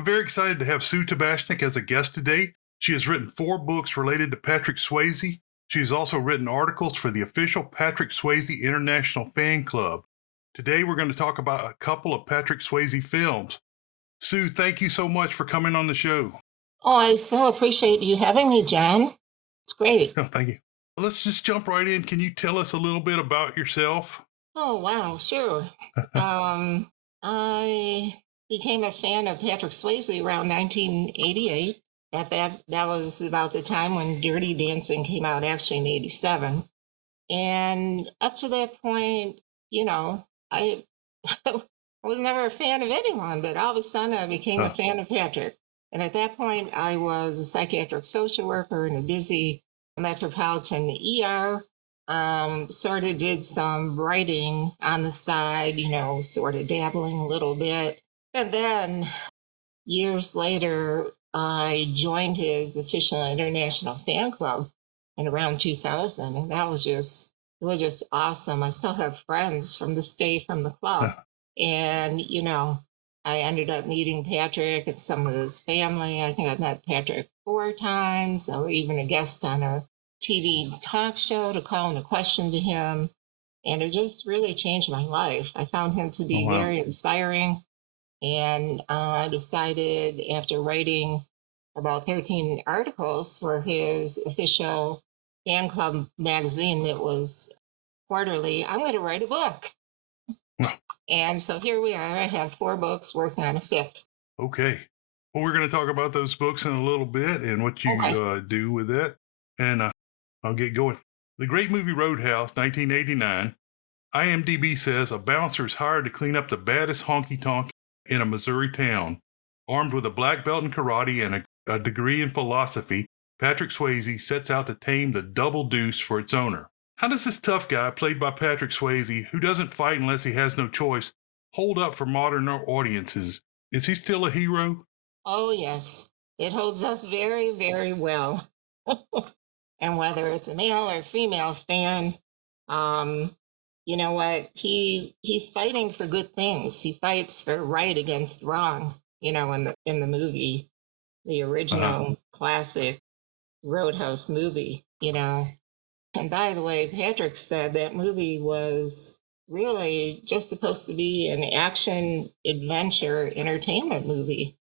I'm very excited to have Sue Tabashnik as a guest today. She has written 4 books related to Patrick Swayze. She has also written articles for the official Patrick Swayze International Fan Club. Today, we're going to talk about a couple of Patrick Swayze films. Sue, thank you so much for coming on the show. Oh, I so appreciate you having me, John. It's great. Oh, thank you. Let's just jump right in. Can you tell us a little bit about yourself? Oh, wow, sure. I became a fan of Patrick Swayze around 1988. That was about the time when Dirty Dancing came out, actually in '87. And up to that point, I I was never a fan of anyone, but all of a sudden I became a Uh, fan of Patrick. And at that point, I was a psychiatric social worker in a busy metropolitan ER. Sort of did some writing on the side, sort of dabbling a little bit. And then years later, I joined his official international fan club in around 2000, and it was just awesome. I still have friends from the stay from the club, uh, and I ended up meeting Patrick and some of his family. I think I've met Patrick 4 times, or even a guest on a TV talk show to call in a question to him, and it just really changed my life. I found him to oh, be wow. very inspiring, and I decided after writing about 13 articles for his official fan club magazine that was quarterly, I'm going to write a book. And so here we are. I have 4 books working on a fifth. Okay. Well, we're going to talk about those books in a little bit and what Okay. you do with it. And I'll get going. The great movie Roadhouse, 1989. IMDb says a bouncer is hired to clean up the baddest honky tonk in a Missouri town. Armed with a black belt in karate and a degree in philosophy, Patrick Swayze sets out to tame the double deuce for its owner. How does this tough guy, played by Patrick Swayze, who doesn't fight unless he has no choice, hold up for modern audiences? Is he still a hero? Oh, yes. It holds up very, very well. And whether it's a male or female fan, um, you know what? He's fighting for good things. He fights for right against wrong, in the movie, the Uh-huh. original classic Roadhouse movie. And by the way, Patrick said that movie was really just supposed to be an action adventure entertainment movie.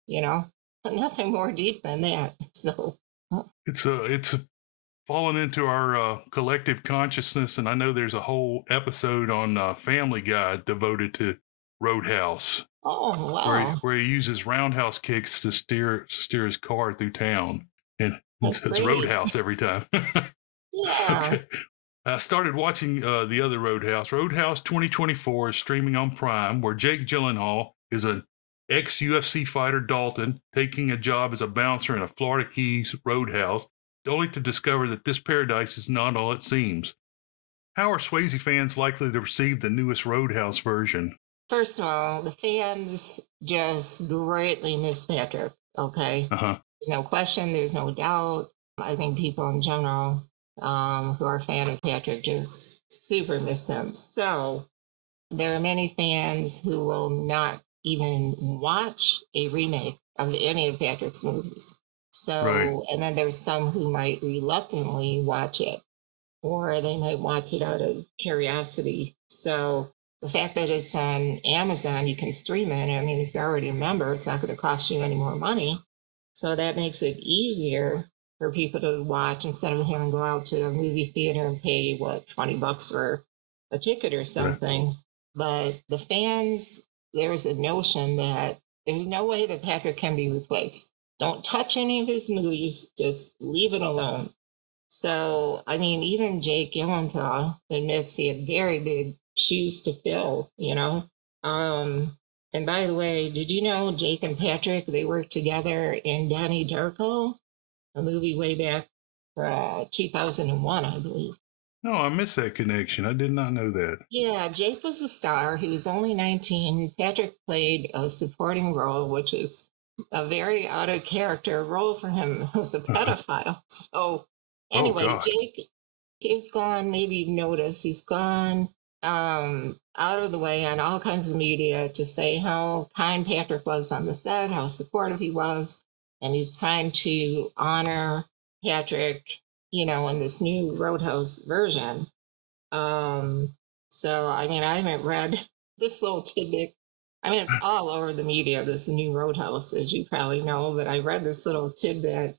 Nothing more deep than that. So, It's fallen into our collective consciousness, and I know there's a whole episode on Family Guy devoted to Roadhouse, oh, where wow. he uses roundhouse kicks to steer his car through town, and it That's says great. Roadhouse every time. Yeah. Okay, I started watching the other Roadhouse. Roadhouse 2024 is streaming on Prime, where Jake Gyllenhaal is an ex UFC fighter Dalton taking a job as a bouncer in a Florida Keys roadhouse, only to discover that this paradise is not all it seems. How are Swayze fans likely to receive the newest Roadhouse version? First of all, the fans just greatly miss Patrick. Okay. Uh huh. There's no question, there's no doubt. I think people in general who are a fan of Patrick just super miss him. So there are many fans who will not even watch a remake of any of Patrick's movies. Right. So, and then there's some who might reluctantly watch it, or they might watch it out of curiosity. So, the fact that it's on Amazon, you can stream it. I mean, if you're already a member, it's not going to cost you any more money. So, that makes it easier for people to watch instead of having to go out to a movie theater and pay, what, $20 for a ticket or Right. something. But the fans, there's a notion that there's no way that Patrick can be replaced. Don't touch any of his movies, just leave it alone. So, I mean, even Jake Gyllenhaal admits he had very big shoes to fill. And by the way, did you know Jake and Patrick, they worked together in Donnie Darko, a movie way back 2001, I believe. No, I missed that connection. I did not know that. Yeah, Jake was a star. He was only 19. Patrick played a supporting role, which is a very out of character role for him. He was a pedophile. So, Oh, anyway, God. Jake, he's gone. Maybe you've noticed he's gone. out of the way on all kinds of media to say how kind Patrick was on the set, how supportive he was, and he's trying to honor Patrick, in this new Roadhouse version. Um, so, I mean, I haven't read this little tidbit. I mean, it's all over the media, this new Roadhouse, as you probably know, but I read this little tidbit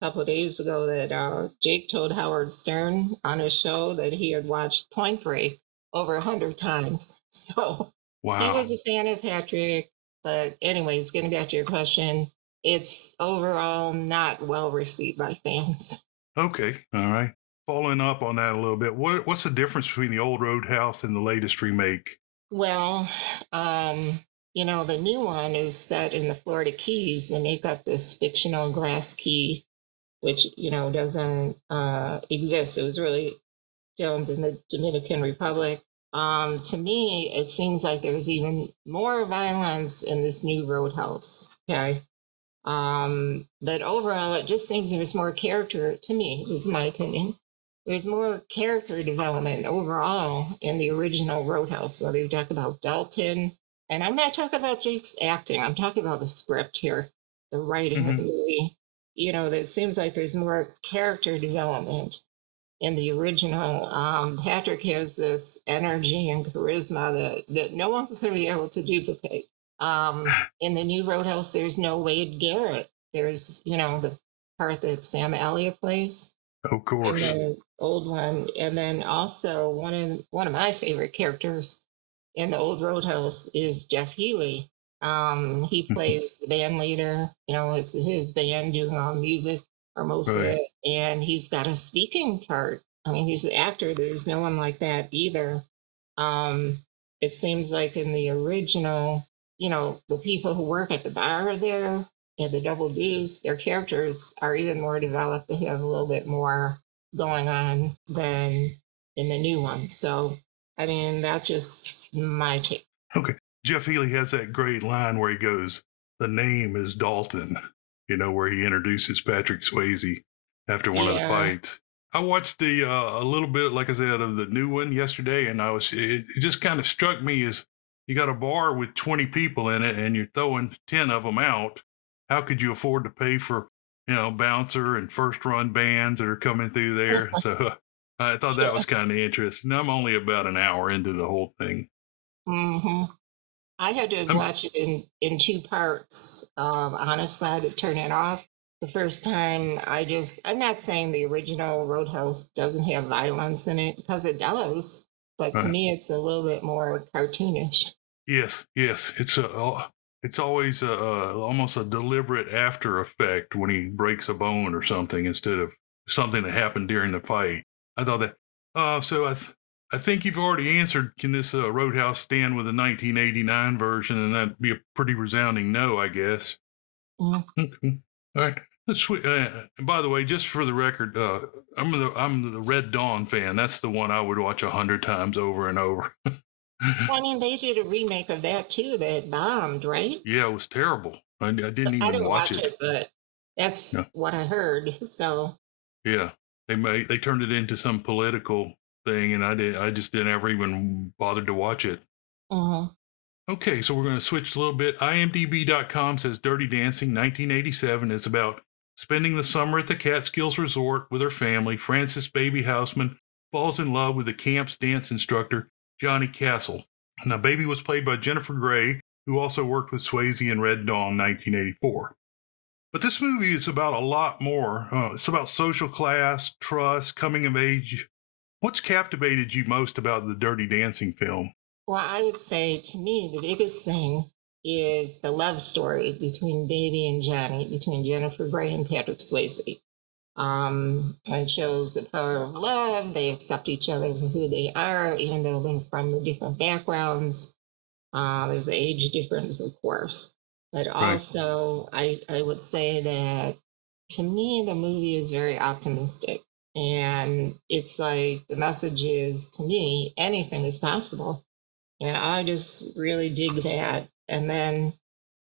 a couple of days ago that Jake told Howard Stern on his show that he had watched Point Break over 100 times. So he Wow. was a fan of Patrick. But, anyways, getting back to your question, it's overall not well received by fans. Okay. All right. Following up on that a little bit, what's the difference between the old Roadhouse and the latest remake? Well, the new one is set in the Florida Keys, and they got this fictional glass key, which, doesn't exist. It was really filmed in the Dominican Republic. To me, it seems like there's even more violence in this new Roadhouse. Okay. But overall, it just seems there's more character to me, this is my opinion. There's more character development overall in the original Roadhouse, whether you talk about Dalton, and I'm not talking about Jake's acting, I'm talking about the script here, the writing of the Hmm. movie. It seems like there's more character development in the original. Patrick has this energy and charisma that no one's going to be able to duplicate. In the new Roadhouse, there's no Wade Garrett. There's, the part that Sam Elliott plays Of in course. the old one, and then also one of my favorite characters in the old Roadhouse is Jeff Healey. He Mhm. plays the band leader. It's his band doing all the music or most of Right. it, and he's got a speaking part. I mean, he's an actor. There's no one like that either. Um, it seems like in the original, the people who work at the bar there at the Double Deuce, their characters are even more developed. They have a little bit more going on than in the new one. So, I mean, that's just my take. Okay. Jeff Healy has that great line where he goes, "The name is Dalton," where he introduces Patrick Swayze after one of the Yeah. fights. I watched a little bit, like I said, of the new one yesterday, and it just kind of struck me as you got a bar with 20 people in it and you're throwing 10 of them out. How could you afford to pay for, bouncer and first run bands that are coming through there? So I thought that Yeah. was kind of interesting. I'm only about an hour into the whole thing. Hmm. I had to I'm, watch it in two parts. Honestly, I had to turn it off. The first time, I'm not saying the original Roadhouse doesn't have violence in it, because it does, but to uh, me, it's a little bit more cartoonish. Yes, yes. It's always almost a deliberate after effect when he breaks a bone or something instead of something that happened during the fight. I thought that. I think you've already answered. Can this Roadhouse stand with the 1989 version? And that'd be a pretty resounding no, I guess. Mm. Okay. All right. By the way, just for the record, I'm the Red Dawn fan. That's the one I would watch 100 times over and over. Well, I mean, they did a remake of that too that bombed, right? Yeah, it was terrible. I didn't I even didn't watch watch it. it, but that's No, what I heard. So, yeah, they turned it into some political thing, and I just didn't ever even bother to watch it. mhm. Okay, so we're going to switch a little bit. IMDb.com says Dirty Dancing 1987 is about spending the summer at the Catskills Resort with her family. Frances Baby Houseman falls in love with the camp's dance instructor, Johnny Castle. Now, Baby was played by Jennifer Grey, who also worked with Swayze in Red Dawn 1984. But this movie is about a lot more. It's about social class, trust, coming of age. What's captivated you most about the Dirty Dancing film? Well, I would say to me, the biggest thing is the love story between Baby and Johnny, between Jennifer Grey and Patrick Swayze. It shows the power of love. They accept each other for who they are, even though they're from the different backgrounds. There's an age difference, of course. But Right. also, I would say that to me, the movie is very optimistic. And it's like the message is to me, anything is possible. And I just really dig that. And then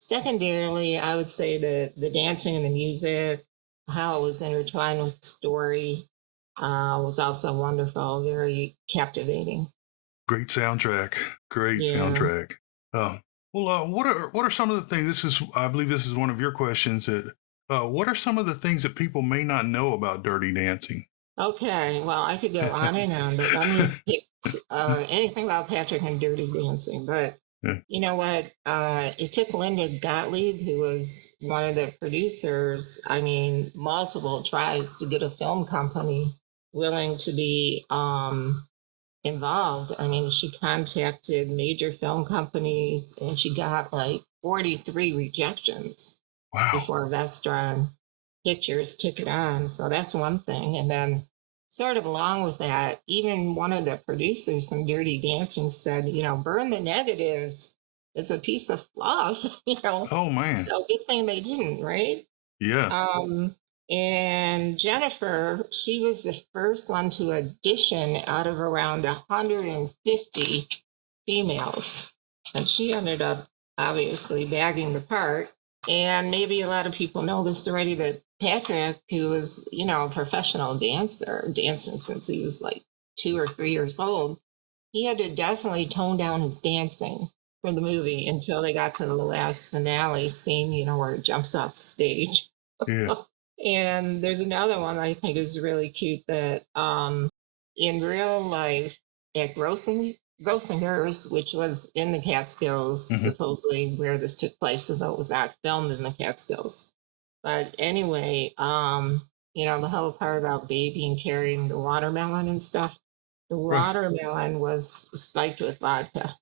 secondarily, I would say that the dancing and the music, how it was intertwined with the story, was also wonderful, very captivating. Great soundtrack. Great Yeah. soundtrack. Um, what are some of the things? This is, I believe, this is one of your questions. That what are some of the things that people may not know about Dirty Dancing? Okay, well, I could go on and on, but let me pick anything about Patrick and Dirty Dancing. But Yeah. you know what? It took Linda Gottlieb, who was one of the producers, I mean, multiple tries to get a film company willing to be involved. I mean, she contacted major film companies and she got like 43 rejections Wow. before Vestron Pictures took it on. So that's one thing. And then, sort of along with that, even one of the producers from Dirty Dancing said, burn the negatives. It's a piece of fluff. Oh man. So good thing they didn't, right? Yeah. Um, and Jennifer, she was the first one to audition out of around 150 females. And she ended up obviously bagging the part. And maybe a lot of people know this already, that Patrick, who was, a professional dancer, dancing since he was like 2 or 3 years old, he had to definitely tone down his dancing for the movie until they got to the last finale scene, where he jumps off the stage. Yeah. And there's another one I think is really cute that in real life at Grossinger's, which was in the Catskills, Hmm. supposedly where this took place, although it was not filmed in the Catskills. But anyway, the whole part about baby and carrying the watermelon and stuff, the Right. watermelon was spiked with vodka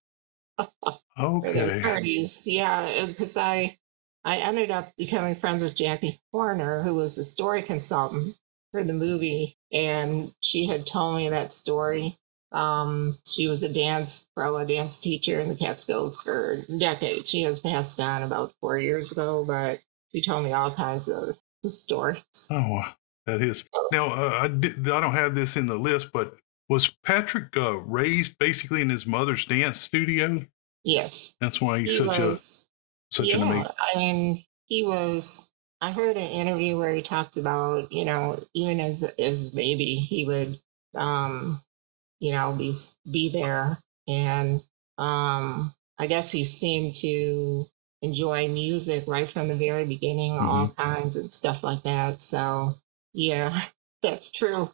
for their Okay. parties. Yeah, because I ended up becoming friends with Jackie Horner, who was the story consultant for the movie, and she had told me that story. She was a a dance teacher in the Catskills for decades. She has passed on about 4 years ago, but she told me all kinds of stories. Oh, wow. That is. Now, I don't have this in the list, but was Patrick raised basically in his mother's dance studio? Yes, That's why he's he was. such an Yeah, amazing. I mean, he was. I heard an interview where he talked about, even as a baby, he would, um, be there, and I guess he seemed to enjoy music right from the very beginning, all Hmm. kinds and stuff like that. So, yeah, that's true.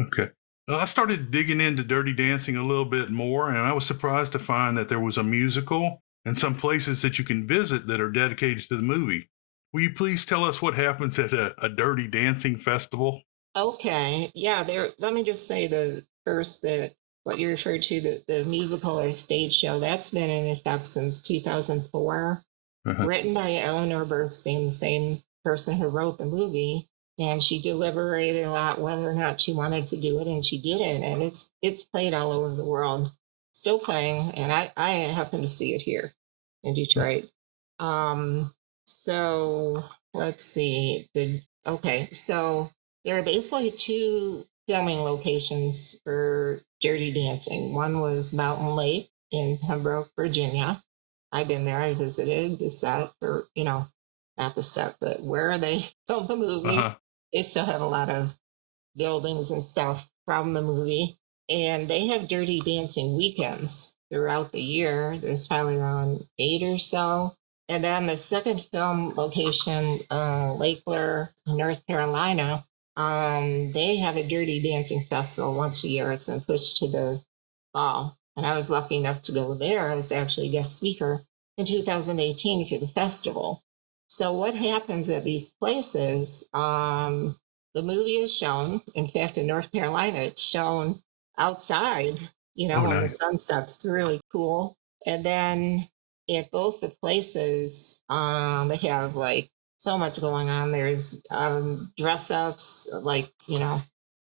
Okay. I started digging into Dirty Dancing a little bit more, and I was surprised to find that there was a musical and some places that you can visit that are dedicated to the movie. Will you please tell us what happens at a Dirty Dancing festival? Okay. Yeah, there let me just say the first that what you referred to, the musical or stage show, that's been in effect since 2004. Uh-huh. Written by Eleanor Bergstein, the same person who wrote the movie. And she deliberated a lot whether or not she wanted to do it, and she did it. And it's played all over the world, still playing. And I happen to see it here in Detroit. Um, so let's see. So there are basically two filming locations for Dirty Dancing. One was Mountain Lake in Pembroke, Virginia. I've been there. I visited the set for, not the set, but where they filmed the movie. Uh-huh. They still have a lot of buildings and stuff from the movie. And they have Dirty Dancing weekends throughout the year. There's probably around 8 or so. And then the second film location, Lake Blair, North Carolina, they have a Dirty Dancing festival once a year. It's been pushed to the fall. And I was lucky enough to go there. I was actually a guest speaker in 2018 for the festival. So what happens at these places? The movie is shown. In fact, in North Carolina, it's shown outside, Oh, when the nice. sun sets. It's really cool. And then at both the places, they have like so much going on. There's dress ups, like, the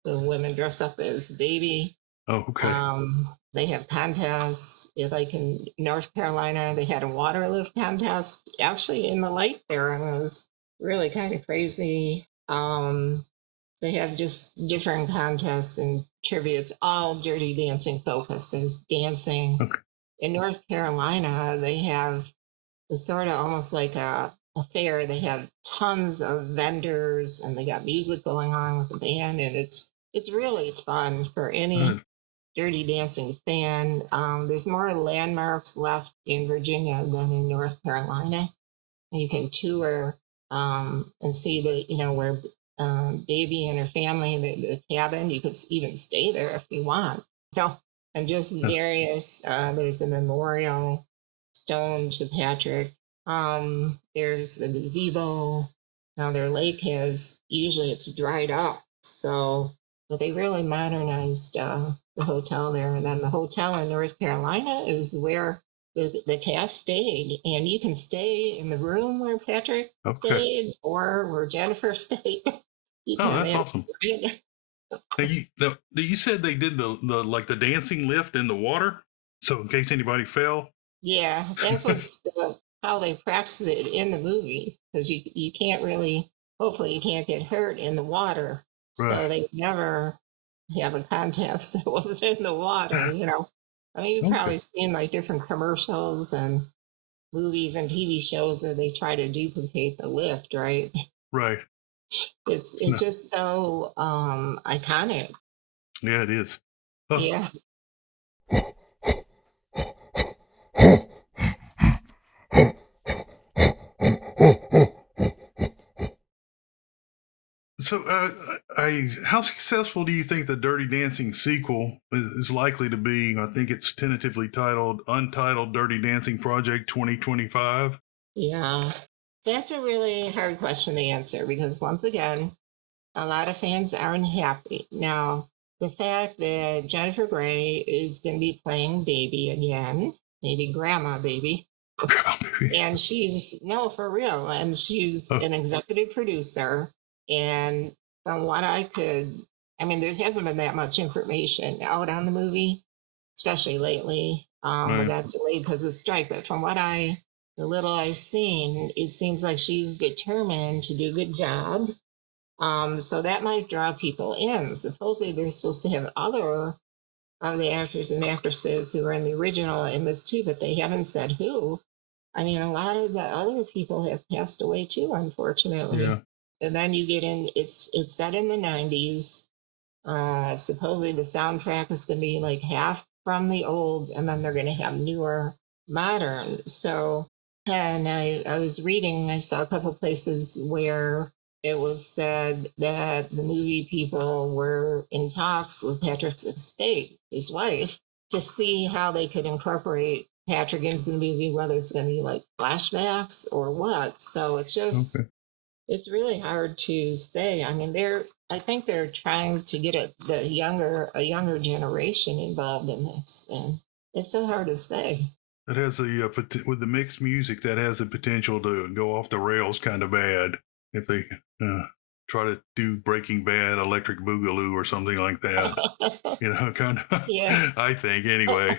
women dress up as baby. Oh, okay. They have contests. Like in North Carolina, they had a water lift contest actually in the lake there, and it was really kind of crazy. They have just different contests and trivia. It's all Dirty Dancing focused. There's dancing. Okay. In North Carolina, they have it's sort of almost like a fair. They have tons of vendors and they got music going on with the band, and it's really fun for Uh, any Dirty Dancing fan. There's more landmarks left in Virginia than in North Carolina. You can tour and see where Baby and her family, the cabin. You could even stay there if you want. And just Huh. various. There's a memorial stone to Patrick. There's the gazebo. Now their lake has usually it's dried up, so but they really modernized the hotel there. And then the hotel in North Carolina is where the cast stayed, and you can stay in the room where Patrick Okay. stayed or where Jennifer stayed. You Oh, can that's imagine, awesome. right? Now, you said they did the like the dancing lift in the water, so in case anybody fell. Yeah, that's what's how they practice it in the movie because you can't really hopefully you can't get hurt in the water, Right. so they never have a contest that was in the water. I mean, you've Okay. probably seen like different commercials and movies and TV shows where they try to duplicate the lift, right? Right. It's It's it's not, just so iconic. yeah, it is. Oh, Yeah. so, how successful do you think the Dirty Dancing sequel is likely to be? I think it's tentatively titled "Untitled Dirty Dancing Project 2025." Yeah. That's a really hard question to answer because once again, a lot of fans aren't happy. Now, the fact that Jennifer Grey is going to be playing Baby again, maybe Grandma Baby, and she's, no, for real, and she's Oh, an executive producer. And from what I mean, there hasn't been that much information out on the movie, especially lately. We right. got delayed because of the strike, but the little I've seen, it seems like she's determined to do a good job. So that might draw people in. Supposedly, they're supposed to have other of the actors and actresses who are in the original in this too, but they haven't said who. I mean, a lot of the other people have passed away too, unfortunately. Yeah. And then you get in. It's set in the '90s. Supposedly, the soundtrack is going to be like half from the old, and then they're going to have newer, modern. So, and I was reading. I saw a couple places where it was said that the movie people were in talks with Patrick's estate, his wife, to see how they could incorporate Patrick into the movie, whether it's going to be like flashbacks or what. So Okay. it's really hard to say. I mean, I think they're trying to get a younger generation involved in this, and it's so hard to say. That has with the mixed music that has the potential to go off the rails kind of bad if they uh, try to do Breaking Bad, Electric Boogaloo, or something like that. Kind of. Yeah. I think anyway.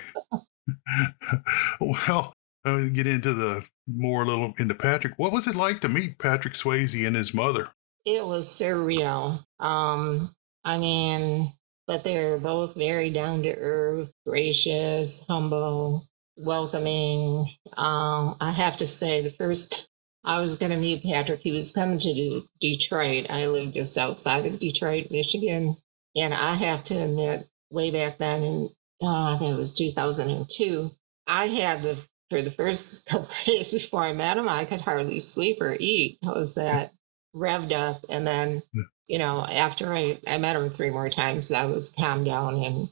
Well, get into the more a little into Patrick. What was it like to meet Patrick Swayze and his mother? It was surreal. I mean, but they're both very down to earth, gracious, humble, welcoming. I have to say, the first I was going to meet Patrick, he was coming to Detroit. I live just outside of Detroit, Michigan. And I have to admit, way back then, in I think it was 2002, I had for the first couple days before I met him, I could hardly sleep or eat. I was that revved up. And then, after I met him three more times, I was calmed down and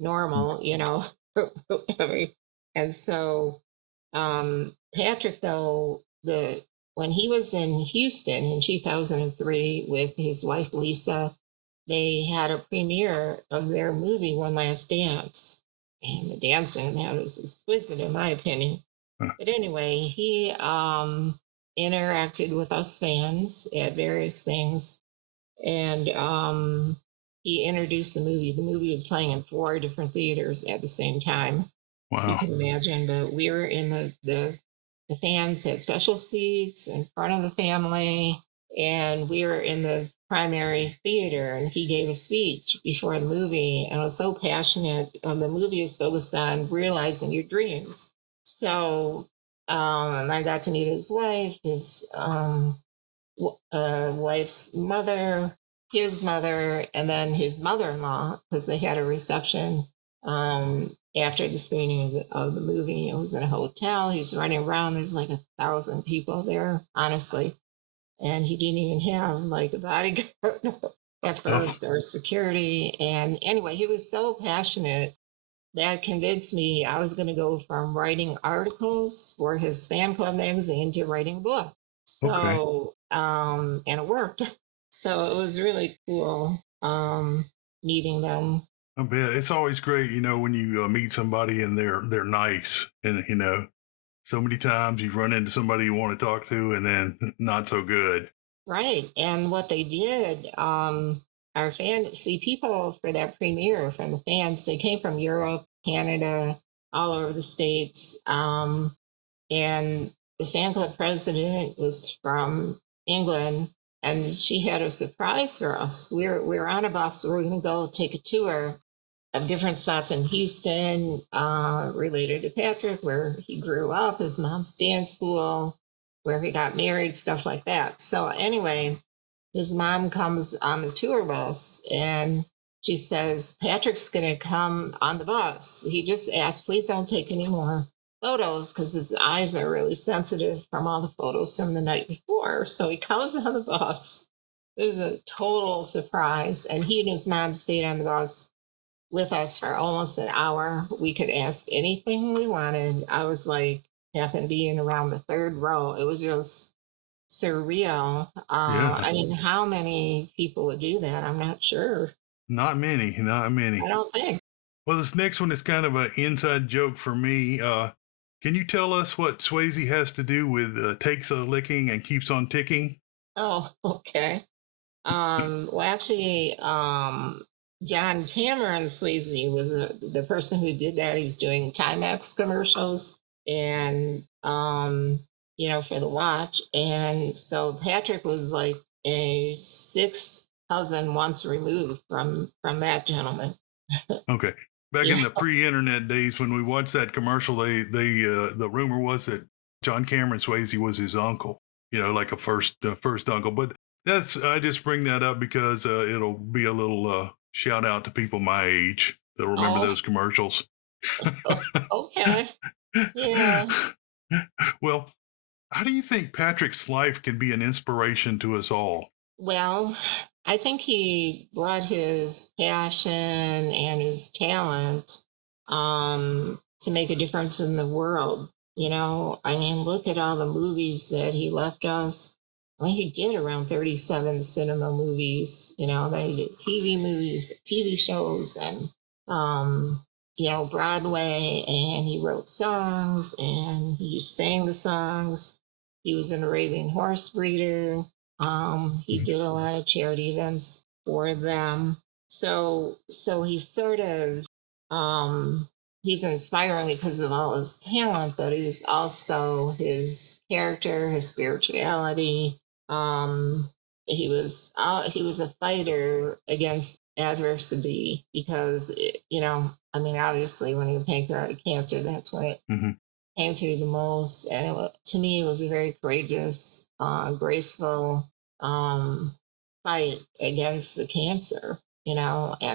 normal, and so, Patrick, though, when he was in Houston in 2003 with his wife, Lisa, they had a premiere of their movie, One Last Dance. And the dancing in that was exquisite, in my opinion. But anyway, he interacted with us fans at various things, and he introduced the movie. The movie was playing in four different theaters at the same time. You Wow. can imagine, but we were in the fans had special seats in front of the family, and we were in the primary theater, and he gave a speech before the movie, and it was so passionate. The movie is focused on realizing your dreams. So I got to meet his wife, his wife's mother, his mother, and then his mother-in-law, because they had a reception After the screening of the movie. It was in a hotel. He was running around. There's like 1,000 people there, honestly. And he didn't even have like a bodyguard at Oh, first or security. And anyway, he was so passionate that convinced me I was going to go from writing articles for his fan club magazine to writing a book. okay. So, and it worked. So it was really cool meeting them. I bet it's always great, when you meet somebody and they're nice, and so many times you run into somebody you want to talk to, and then not so good. Right. And what they did, our fans, see, people for that premiere from the fans, they came from Europe, Canada, all over the States. And the fan club president was from England, and she had a surprise for us. We were on a bus. We were going to go take a tour of different spots in Houston related to Patrick, where he grew up, his mom's dance school, where he got married, stuff like that. So, anyway, his mom comes on the tour bus and she says, Patrick's going to come on the bus. He just asked, please don't take any more photos because his eyes are really sensitive from all the photos from the night before. So he comes on the bus. It was a total surprise. And he and his mom stayed on the bus with us for almost an hour. We could ask anything we wanted. I was like, happened being around the third row. It was just surreal. Yeah, I mean, how many people would do that? I'm not sure. not many, not I many. don't think. Well, this next one is kind of an inside joke for me. Can you tell us what Swayze has to do with takes a licking and keeps on ticking? Oh, okay. Well, actually, John Cameron Swayze was the person who did that. He was doing Timex commercials and, for the watch. And so Patrick was like a six cousin once removed from that gentleman. Okay. Back in Yeah. the pre-internet days, when we watched that commercial, the rumor was that John Cameron Swayze was his uncle. Like a first uncle. But I just bring that up because it'll be a little shout out to people my age that remember Oh, those commercials. okay. Yeah. Well, how do you think Patrick's life can be an inspiration to us all? Well, I think he brought his passion and his talent to make a difference in the world. I mean, look at all the movies that he left us. I mean, he did around 37 cinema movies, then he did TV movies, TV shows, and, Broadway, and he wrote songs and he sang the songs. He was an Arabian horse breeder. He Mhm. did a lot of charity events for them. So he's sort of he's inspiring because of all his talent, but he's also his character, his spirituality. Um, he was a fighter against adversity because I mean, obviously when he had pancreatic cancer, that's when it Mhm. came through the most. And to me, it was a very courageous, graceful fight against the cancer, And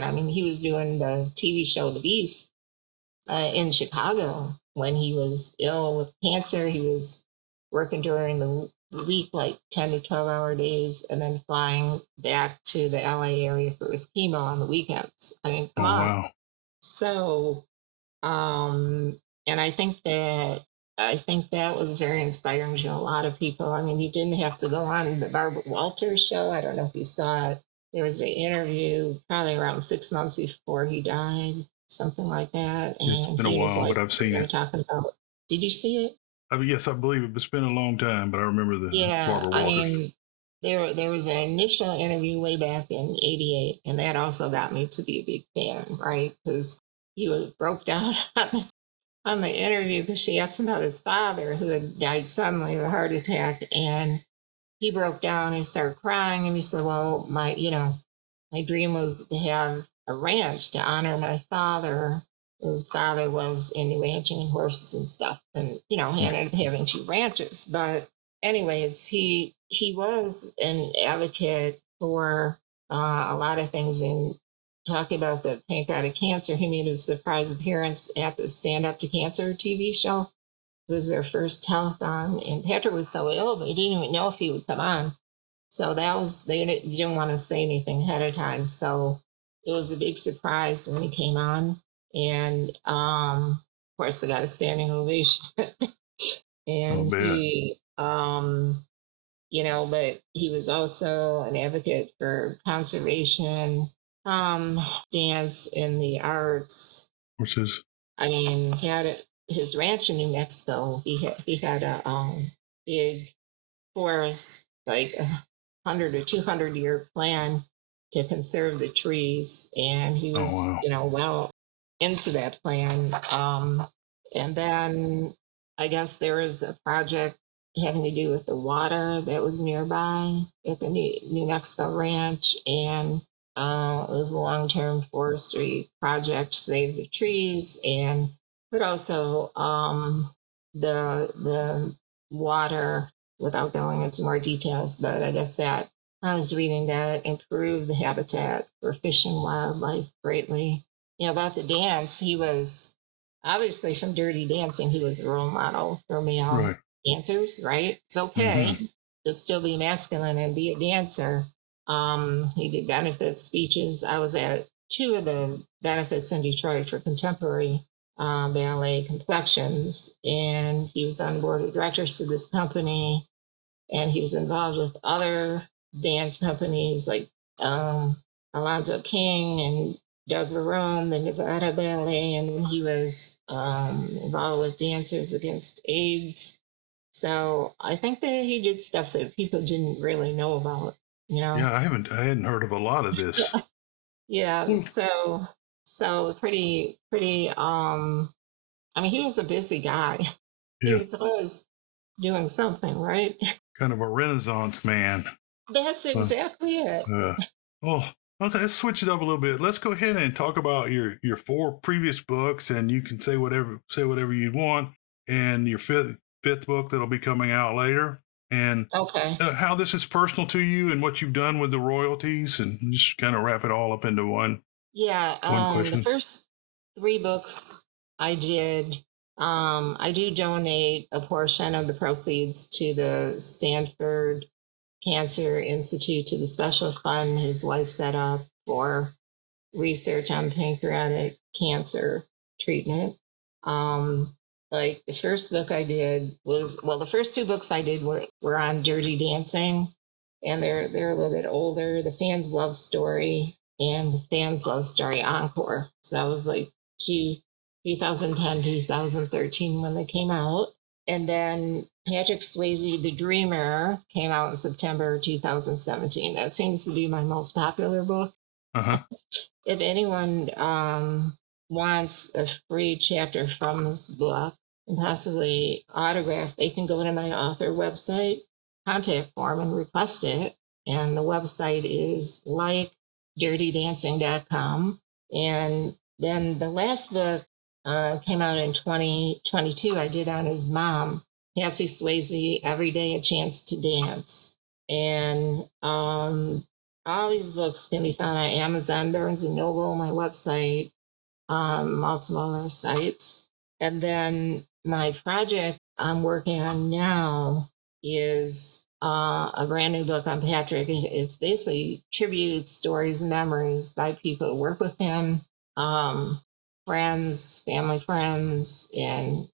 I mean, he was doing the TV show The Beast in Chicago when he was ill with cancer. He was working during the week, like 10 to 12-hour days, and then flying back to the LA area for his chemo on the weekends. I mean, come Oh on. wow. So, and I think that was very inspiring to a lot of people. I mean, he didn't have to go on the Barbara Walters show. I don't know if you saw it. There was an interview probably around 6 months before he died, something like that. It's And been a he was while, like but I've seen it. talking about. Did you see it? I mean, yes, I believe it. It's been a long time, but I remember the Yeah, Barbara I Walters. mean, there was an initial interview way back in '88, and that also got me to be a big fan, right? Because he was broke down on the interview because she asked him about his father who had died suddenly of a heart attack, and he broke down and started crying, and he said, "Well, my dream was to have a ranch to honor my father. His father was into ranching and horses and stuff, and he Mm. ended up having two ranches. But anyways, he was an advocate for a lot of things in talking about the pancreatic cancer, he made a surprise appearance at the Stand Up to Cancer TV show. It was their first telethon, and Patrick was so ill they didn't even know if he would come on. So that was they didn't want to say anything ahead of time. So it was a big surprise when he came on, and of course, I got a standing ovation. I'll And bet. but he was also an advocate for conservation, dance, and the arts. What's his? I mean, he had his ranch in New Mexico. He had a big forest, like 100 or 200 year plan to conserve the trees, and he Oh, was, wow. well into that plan. And then I guess there was a project having to do with the water that was nearby at the New Mexico ranch, and it was a long-term forestry project to save the trees, and but also the water. Without going into more details, but I guess that I was reading that improved the habitat for fish and wildlife greatly. About the dance, he was obviously from Dirty Dancing. He was a role model for male Right. dancers, right? It's Mm-hmm. okay to still be masculine and be a dancer. He did benefit speeches. I was at two of the benefits in Detroit for contemporary ballet complexions, and he was on the board of directors of this company, and he was involved with other dance companies like Alonzo King and Doug Verone, the Nevada Ballet, and he was involved with Dancers Against AIDS. So I think that he did stuff that people didn't really know about, you know. Yeah, I hadn't heard of a lot of this. Yeah, Well, so pretty I mean, he was a busy guy. He yeah, was always doing something, right? kind of a Renaissance man. That's Uh, exactly it. uh, oh, okay. Let's switch it up a little bit. Let's go ahead and talk about your four previous books, and you can say whatever you want, and your fifth book that'll be coming out later, and Okay. how this is personal to you, and what you've done with the royalties, and just kind of wrap it all up into Yeah, one the question. first three books I did, I do donate a portion of the proceeds to the Stanford Cancer Institute, to the special fund his wife set up for research on pancreatic cancer treatment. Um, like the first book I did was, well, the first two books I did were on Dirty Dancing, and they're a little bit older. The Fans Love Story and the Fans Love Story Encore. So that was like 2010, 2013 when they came out. And then Patrick Swayze, The Dreamer, came out in September 2017. That seems to be my most popular book. Uh huh. If anyone wants a free chapter from this book and possibly autograph, they can go to my author website, contact form, and request it. And the website is likedirtydancing.com. And then the last book came out in 2022. I did on his mom, Patsy Swayze, Every Day a Chance to Dance. And all these books can be found on Amazon, Barnes and Noble, my website, multiple other sites. And then my project I'm working on now is a brand new book on Patrick. It's basically tributes, stories, and memories by people who work with him, friends, family friends, and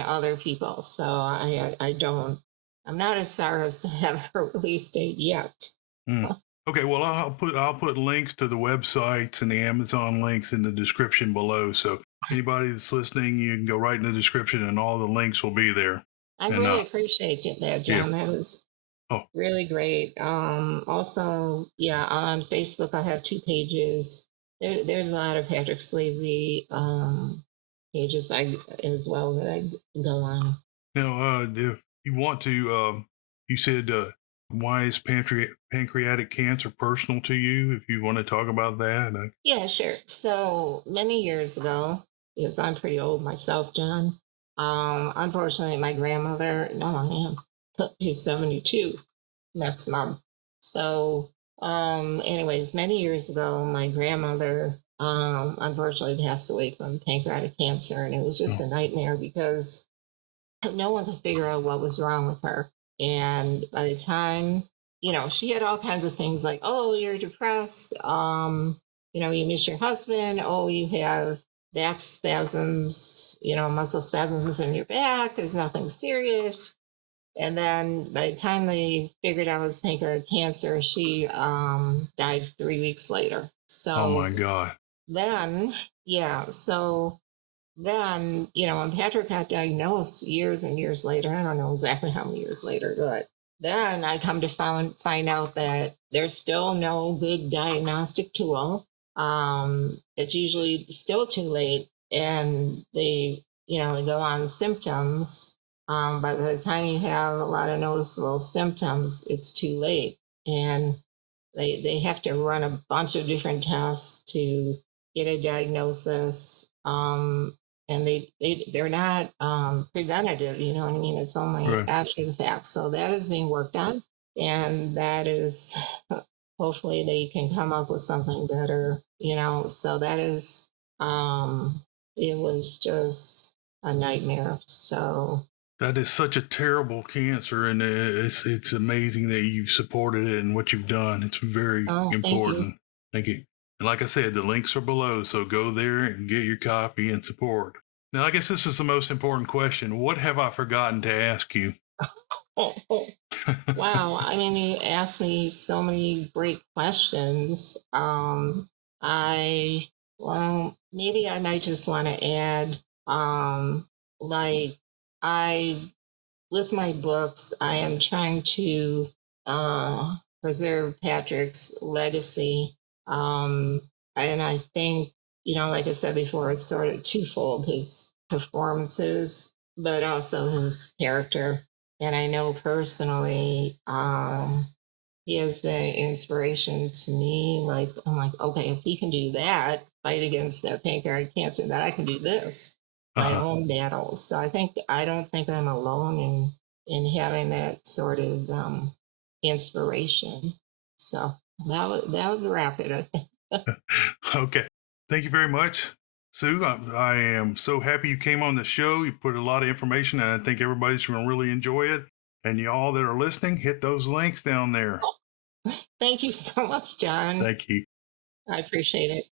other people. So I'm not as far as to have a release date yet. Mm. Okay, well, I'll put links to the websites and the Amazon links in the description below. So anybody that's listening, you can go right in the description, and all the links will be there. I And really appreciate that, yeah, John. That was oh, really great. Also, yeah, on Facebook, I have two pages. There's a lot of Patrick Swayze pages as well that I go on. now if you want to, you said why is pancreatic cancer personal to you? If you want to talk about that, Yeah, sure. So many years ago, because I'm pretty old myself, John. Unfortunately, my grandmother, no, I am, she's 72 next month. So Anyways, many years ago, my grandmother unfortunately passed away from pancreatic cancer, and it was just Oh, a nightmare because no one could figure out what was wrong with her. And by the time, she had all kinds of things like, oh, you're depressed. You miss your husband. Oh, you have back spasms, muscle spasms in your back. There's nothing serious. And then by the time they figured out it was pancreatic cancer, she died 3 weeks later. oh So my God. then, yeah, so then, when Patrick got diagnosed years and years later, I don't know exactly how many years later, but then I come to find out that there's still no good diagnostic tool. It's usually still too late, and they go on symptoms. But by the time you have a lot of noticeable symptoms, it's too late, and they have to run a bunch of different tests to get a diagnosis. And they're not preventative, you know what I mean? It's only Right. after the fact. So that is being worked on, and that is hopefully they can come up with something better, So that is it was just a nightmare. So That is such a terrible cancer, and it's amazing that you've supported it and what you've done. It's very oh, thank you. important. Thank you. And like I said, the links are below, so go there and get your copy and support. Now, I guess this is the most important question. What have I forgotten to ask you? Wow, I mean, you asked me so many great questions. I, well, maybe I might just want to add, like, I, with my books, I am trying to preserve Patrick's legacy. Um, and I think, like I said before, it's sort of twofold, his performances, but also his character. And I know personally, he has been an inspiration to me. Like, I'm like, okay, if he can do that, fight against that pancreatic cancer, that I can do this, my Uh-huh. own battles. So I don't think I'm alone in having that sort of inspiration. So that would wrap it, I think. Okay. Thank you very much, Sue. I am so happy you came on the show. You put a lot of information, and I think everybody's going to really enjoy it. And y'all that are listening, hit those links down there. Thank you so much, John. Thank you. I appreciate it.